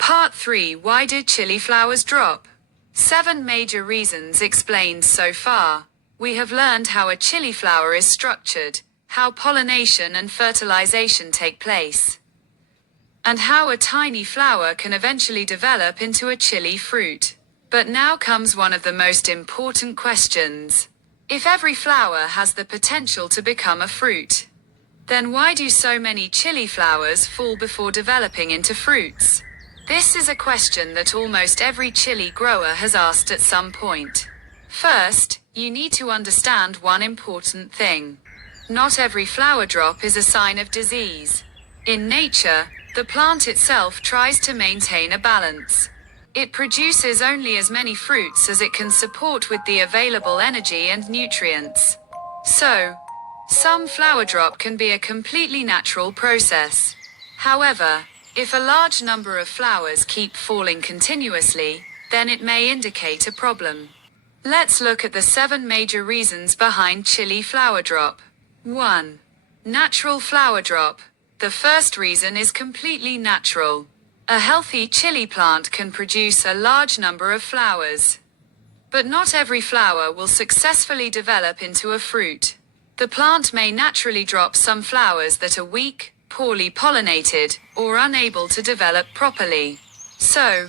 Part 3. Why did chili flowers drop? 7 major reasons explained so far. We have learned how a chili flower is structured, how pollination and fertilization take place, and how a tiny flower can eventually develop into a chili fruit. But now comes one of the most important questions. If every flower has the potential to become a fruit, then why do so many chili flowers fall before developing into fruits? This is a question that almost every chili grower has asked at some point. First, you need to understand one important thing. Not every flower drop is a sign of disease. In nature, the plant itself tries to maintain a balance. It produces only as many fruits as it can support with the available energy and nutrients. So, some flower drop can be a completely natural process. However, if a large number of flowers keep falling continuously, then it may indicate a problem. Let's look at the 7 major reasons behind chili flower drop. 1. Natural flower drop. The first reason is completely natural. A healthy chili plant can produce a large number of flowers. But not every flower will successfully develop into a fruit. The plant may naturally drop some flowers that are weak, poorly pollinated, or unable to develop properly. So,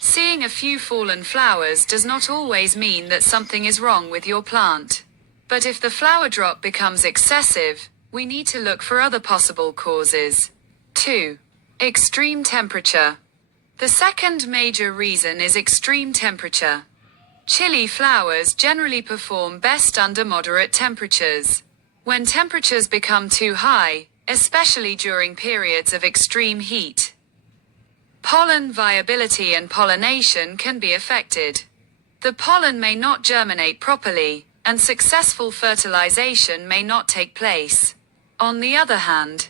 seeing a few fallen flowers does not always mean that something is wrong with your plant. But if the flower drop becomes excessive, we need to look for other possible causes. 2. Extreme temperature. The second major reason is extreme temperature. Chili flowers generally perform best under moderate temperatures. When temperatures become too high, especially during periods of extreme heat, pollen viability and pollination can be affected. The pollen may not germinate properly, and successful fertilization may not take place. On the other hand,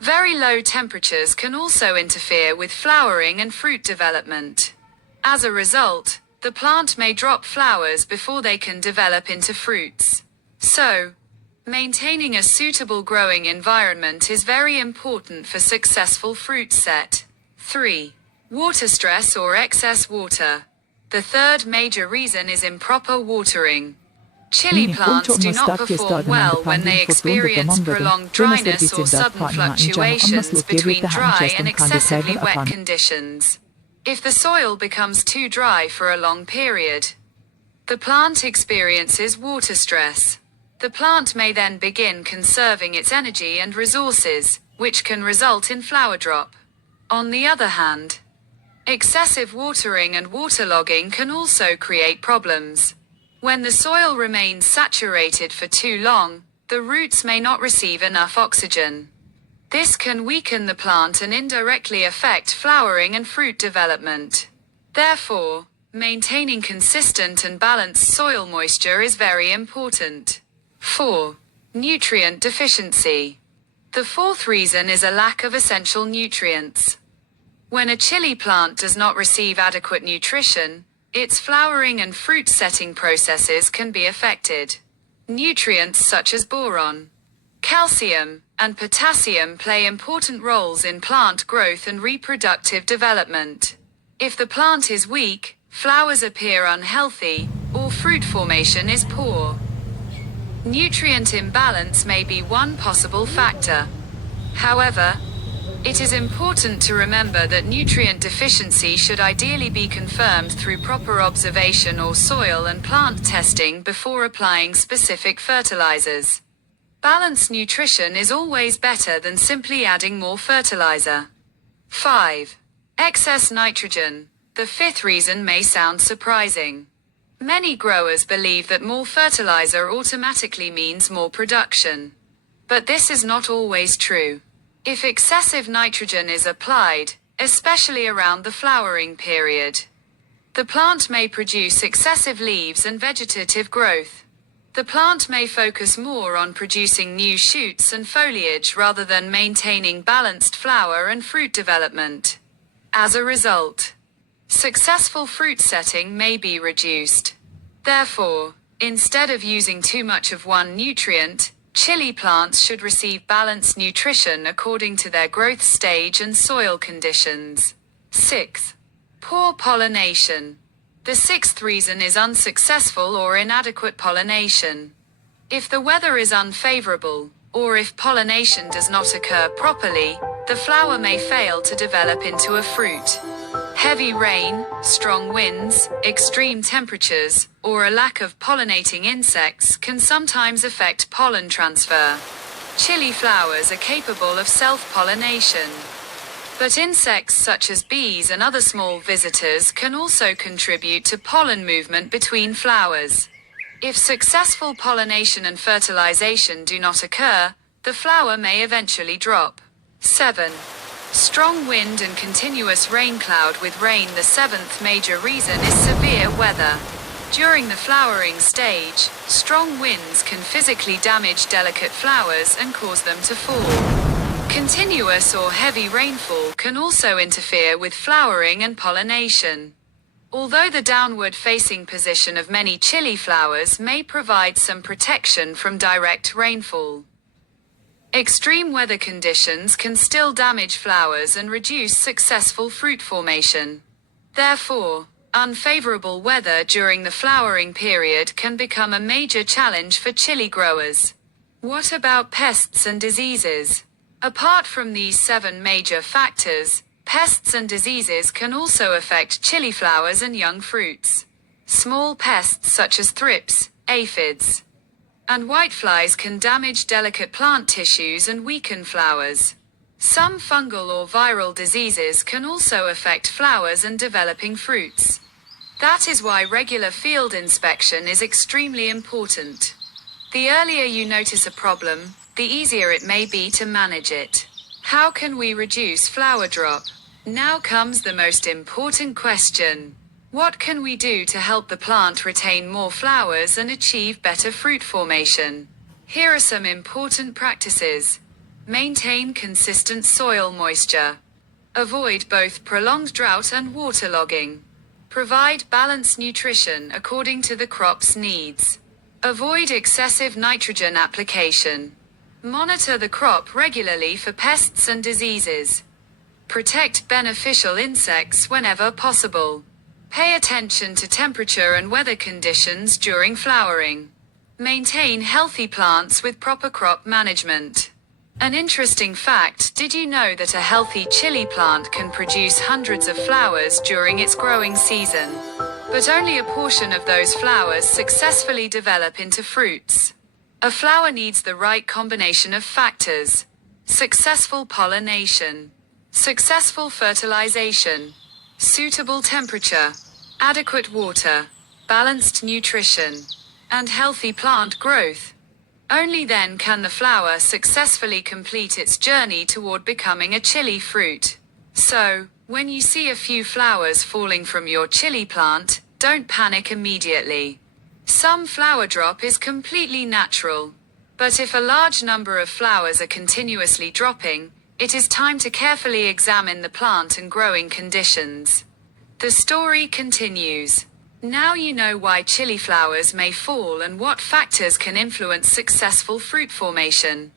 very low temperatures can also interfere with flowering and fruit development. As a result, the plant may drop flowers before they can develop into fruits. So, maintaining a suitable growing environment is very important for successful fruit set. 3. Water stress or excess water. The third major reason is improper watering. Chili plants do not perform well when they experience prolonged dryness or sudden fluctuations between dry and excessively wet conditions. If the soil becomes too dry for a long period, the plant experiences water stress. The plant may then begin conserving its energy and resources, which can result in flower drop. On the other hand, excessive watering and waterlogging can also create problems. When the soil remains saturated for too long, the roots may not receive enough oxygen. This can weaken the plant and indirectly affect flowering and fruit development. Therefore, maintaining consistent and balanced soil moisture is very important. 4. Nutrient deficiency. The fourth reason is a lack of essential nutrients. When a chili plant does not receive adequate nutrition, its flowering and fruit setting processes can be affected. Nutrients such as boron, calcium, and potassium play important roles in plant growth and reproductive development. If the plant is weak, flowers appear unhealthy, or fruit formation is poor. Nutrient imbalance may be one possible factor. However, it is important to remember that nutrient deficiency should ideally be confirmed through proper observation or soil and plant testing before applying specific fertilizers. Balanced nutrition is always better than simply adding more fertilizer. 5. Excess nitrogen. The fifth reason may sound surprising. Many growers believe that more fertilizer automatically means more production. But this is not always true. If excessive nitrogen is applied, especially around the flowering period, the plant may produce excessive leaves and vegetative growth. The plant may focus more on producing new shoots and foliage rather than maintaining balanced flower and fruit development. As a result, successful fruit setting may be reduced. Therefore, instead of using too much of one nutrient, chili plants should receive balanced nutrition according to their growth stage and soil conditions. Sixth, poor pollination. The sixth reason is unsuccessful or inadequate pollination. If the weather is unfavorable, or if pollination does not occur properly, the flower may fail to develop into a fruit. Heavy rain, strong winds, extreme temperatures, or a lack of pollinating insects can sometimes affect pollen transfer. Chili flowers are capable of self-pollination. But insects such as bees and other small visitors can also contribute to pollen movement between flowers. If successful pollination and fertilization do not occur, the flower may eventually drop. 7. Strong wind and continuous rain. Cloud with rain. The seventh major reason is severe weather. During the flowering stage, strong winds can physically damage delicate flowers and cause them to fall. Continuous or heavy rainfall can also interfere with flowering and pollination. Although the downward-facing position of many chili flowers may provide some protection from direct rainfall, extreme weather conditions can still damage flowers and reduce successful fruit formation. Therefore, unfavorable weather during the flowering period can become a major challenge for chili growers. What about pests and diseases? Apart from these 7 major factors, pests and diseases can also affect chili flowers and young fruits. Small pests such as thrips, aphids, and whiteflies can damage delicate plant tissues and weaken flowers. Some fungal or viral diseases can also affect flowers and developing fruits. That is why regular field inspection is extremely important. The earlier you notice a problem, the easier it may be to manage it. How can we reduce flower drop? Now comes the most important question. What can we do to help the plant retain more flowers and achieve better fruit formation? Here are some important practices. Maintain consistent soil moisture. Avoid both prolonged drought and waterlogging. Provide balanced nutrition according to the crop's needs. Avoid excessive nitrogen application. Monitor the crop regularly for pests and diseases. Protect beneficial insects whenever possible. Pay attention to temperature and weather conditions during flowering. Maintain healthy plants with proper crop management. An interesting fact: did you know that a healthy chili plant can produce hundreds of flowers during its growing season? But only a portion of those flowers successfully develop into fruits. A flower needs the right combination of factors: successful pollination, successful fertilization, suitable temperature, adequate water, balanced nutrition, and healthy plant growth. Only then can the flower successfully complete its journey toward becoming a chili fruit. So, when you see a few flowers falling from your chili plant, don't panic immediately. Some flower drop is completely natural. But if a large number of flowers are continuously dropping, it is time to carefully examine the plant and growing conditions. The story continues. Now you know why chili flowers may fall and what factors can influence successful fruit formation.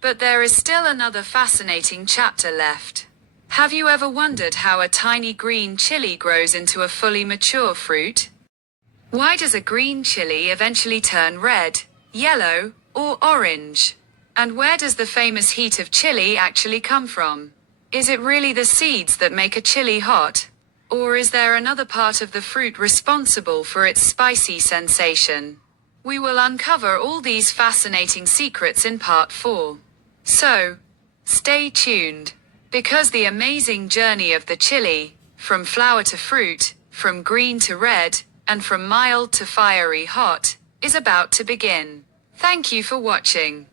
But there is still another fascinating chapter left. Have you ever wondered how a tiny green chili grows into a fully mature fruit? Why does a green chili eventually turn red, yellow, or orange? And where does the famous heat of chili actually come from? Is it really the seeds that make a chili hot? Or is there another part of the fruit responsible for its spicy sensation? We will uncover all these fascinating secrets in part 4. So, stay tuned, because the amazing journey of the chili, from flower to fruit, from green to red, and from mild to fiery hot, is about to begin. Thank you for watching.